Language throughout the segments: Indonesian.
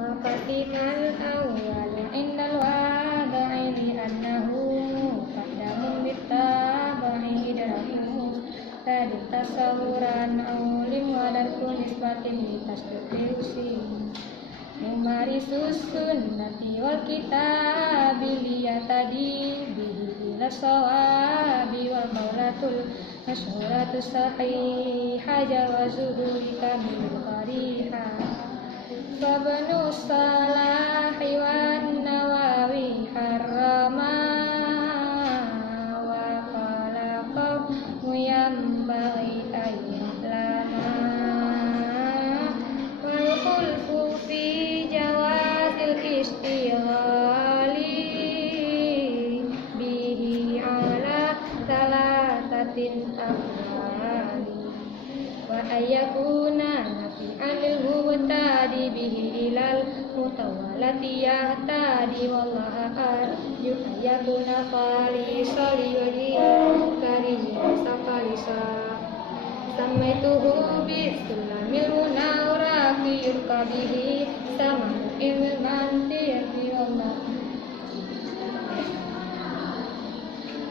Waqatimal awwal indal wada'i annahu qaddamun bittaba'i darakumus tadi tasawuran aulim wadarku nisbatin litasduqi usim Numarisus sunnati wal kitabi liyatadi bihi ila sawabi wal maulatul masyuratu sahiha jawazuhuri kamil qariha Fabnu salahi wan nawawi harrama wa qalaqaw muyambaghi ayyadlama wal khulfu fi jawazil istighali bihi ala talatatin afali wa ayyakuna nafi'anil mubtadi bihi ilal mutawalati yahtadi wallaha arju ayyakuna khalisa liwajhi karihi safalisa Samaituhu bisulamil munawraki yurkabihi samamu ilmil mantiyati wallah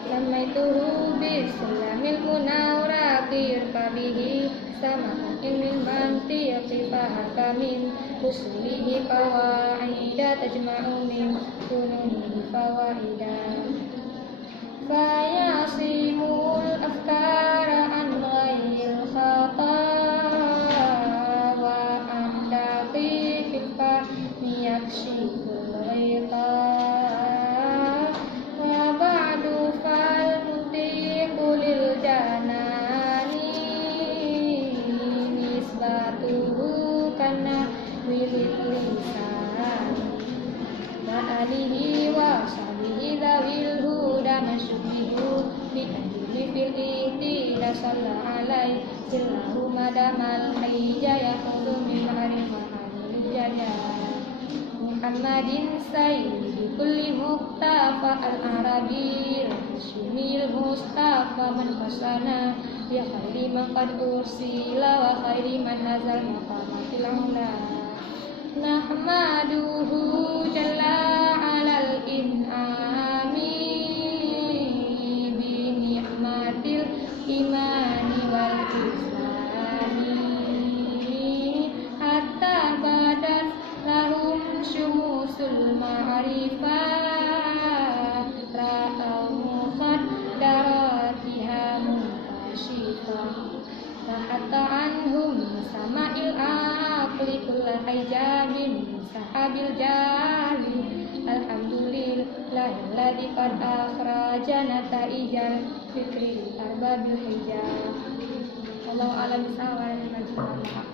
Samaituhu bisulamil munawraki yurkabihi samamu ilmil mantiyati fahakamin usulihi fawa'ida tajma'u min sununihi fawa'ida Fayasimul afkara an ghairil khata wa an daqiqil fahmi yakshiful ghita wa ba'du fal mutiqu lil janani nisbatuhu kana wilil lisani wa alihi wa sahbihi dawil huda masyubihu bi'adili fil iti la salla alaihi sillahu madamal hayya yakudu min ma'rifahani jaya Muhammadin sayyidi kulli muqtafa al-arabi al-hashimil mustafa man fasana ya khairi man qad ursila wa khairi man hazal maqamatil ula Nahmaduhu jalla alal in'ami bi ni'matil imani wal islami hatta badat lahum syumusul ma'rifah ra'au muqaddaratiha munkashifah hatta anhum sama'il aqli kulla hijabin sahabil jali alhamdulillahilladzi qad akhrajana ta'ijal fikri arbabil hijab Allahu a'lam bishawab.